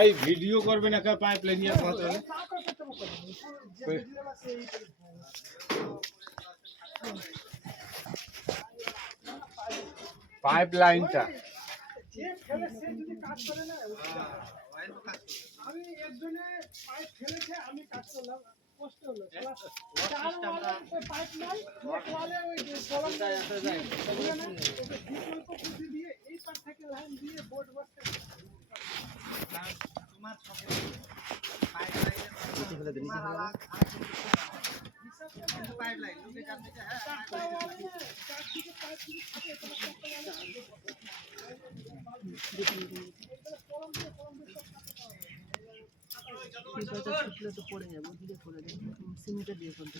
এই ভিডিও করবে না কা পাইপ লাইন নিয়ে কথা হবে পাইপ লাইনটা যে ফেলে সে যদি কাজ করে না আমি একজনে পাইপ ফেলেছে আমি কাজ করলাম কষ্ট হলো পাইপ নাই ওয়ালে ওই কলম যায় আসা যায় দিয়ে এই পার থেকে লাইন দিয়ে বোর্ড বসতে তোমার সঙ্গে পাইপ লাইনের নিচে ফেলে দিন পাইপ লাইন লোকে জানতে চায় হ্যাঁ চার থেকে পাইপ থেকে থাকে তো পড়ে যাবো ধীরে করে সিমেন্টটা দিয়ে করতে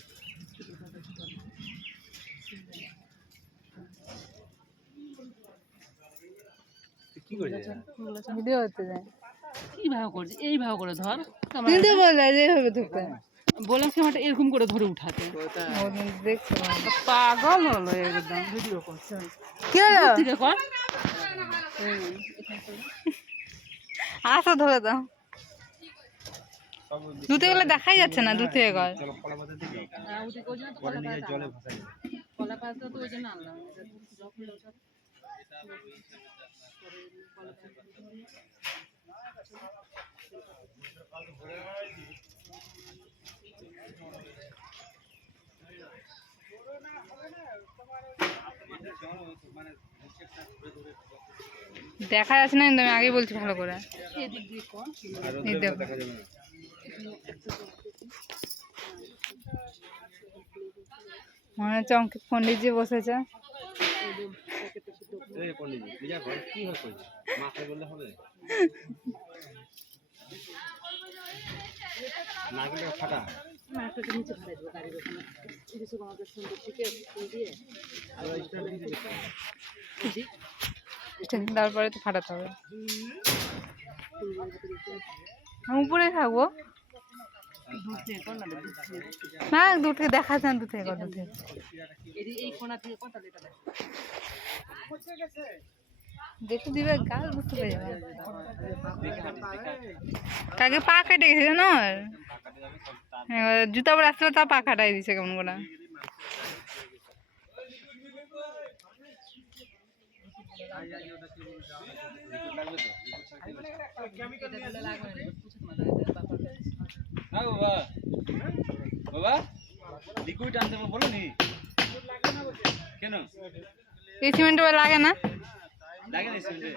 ভিডিও হতে যায় কিভাবে করছে এইভাবে করে ধর কিন্তু বলে যেভাবে ধরতে বললাম ক্যামেরাটা এরকম করে ধরে উঠাতে দেখছো পাগল হলো একদম ভিডিও করছে কি হলো থেকে কর আসো ধরে দাও দুতে গেলে দেখাই যাচ্ছে না দু থেকে কর কলা পাতা তো ওই জন্য আনলাম দেখা যাচ্ছে না কিন্তু আমি আগেই বলছি ভালো করে মনে হচ্ছে অঙ্কিত পণ্ডিতজি বসেছে তারপরে তো ফাটাতে হবে আমি উপরে থাকবো না দূর থেকে দেখা যায় না দূর থেকে কত থেকে দেখে দিবে গাছ বুঝতে পেরে যাবে কাকে পা কেটে গেছে জানো জুতা পরে আসতে তা পা কাটাই দিছে কেমন করে বাবা লিকুইড আনতে বলো নি কেন এই সিমেন্ট লাগে না লাগে না সিমেন্ট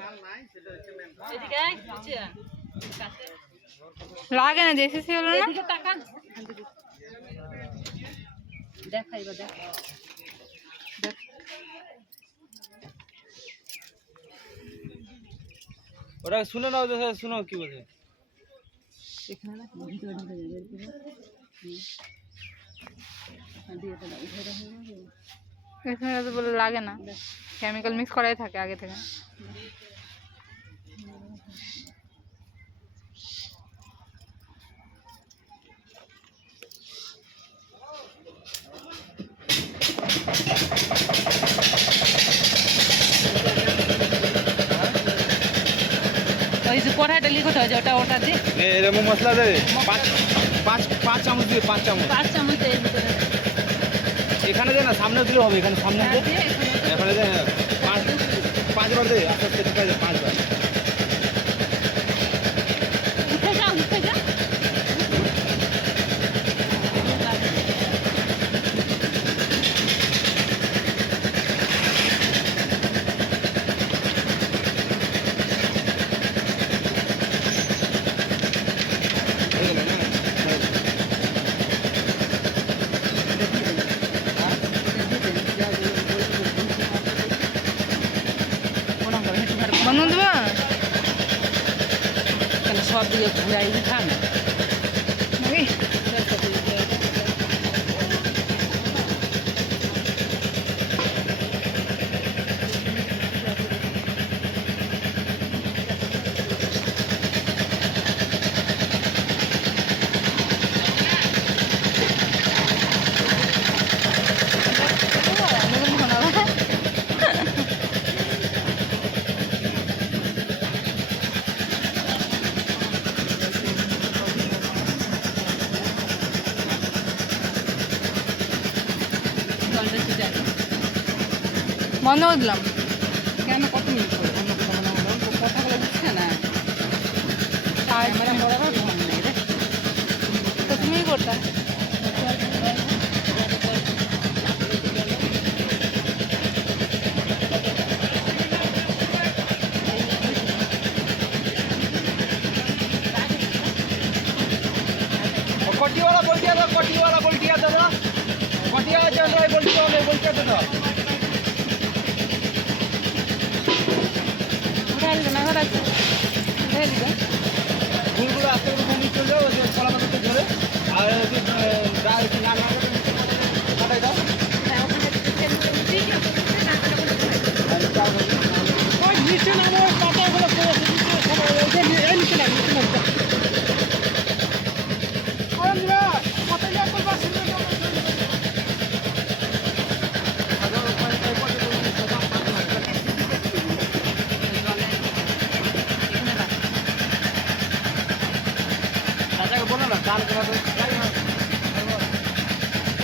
লাগে না জেসিসি হলো না দেখাই বা দেখ ওরা শুনে নাও শুনো কি বলছে এখানে না ভিতরে ঢুকে যাবে এখানে তো বলে লাগে না কেমিক্যাল মিক্স করাই থাকে আগে থেকে ওই যে কড়াইটা লিখতে হয় যে ওটা দে এরকম মশলা দে পাঁচ চামচ দিয়ে 5 চামচ 5 চামচ দে ভিতরে এখানে দে না সামনে দিলে হবে এখানে সামনে দে এখানে দে 5 বার দে আস্তে আস্তে 5 বার উঠে যা বন্ধ দেবো সব দিকে ঘুরাই উঠান জলটা ছিটে আছে। বন্ধ করে দিলাম। কেন কত মিনিট করে অন্য কথা বলা হলো কথাগুলো বুঝছে না আর ক্যামেরা করারও ঢং নেই রে তো তুমিই করতে। कटिया वाला बोल्टिया दादा कटिया चल रहा है बोल्टिया दादा উঠে আসবে না, ঘর আছে উঠে দিবে। ফুলগুলো আস্তে করে কমিয়ে চলে যাও যে কলা পাতাতে ধরে আর ওই ডাল না না কাটাই দাও ওই নিচে নামো, ওই পাতাগুলো পড়েছে নিচে, সবাই ওই যে এই নিচে নামো, নিচে নামো। আমরা পাতা নিয়ে একবার বাসি নিয়ে যাবো। দাদাকে বলো না ডাল করা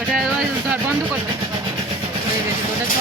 ওটা ওই ধর বন্ধ করবে হয়ে গেছে ওটা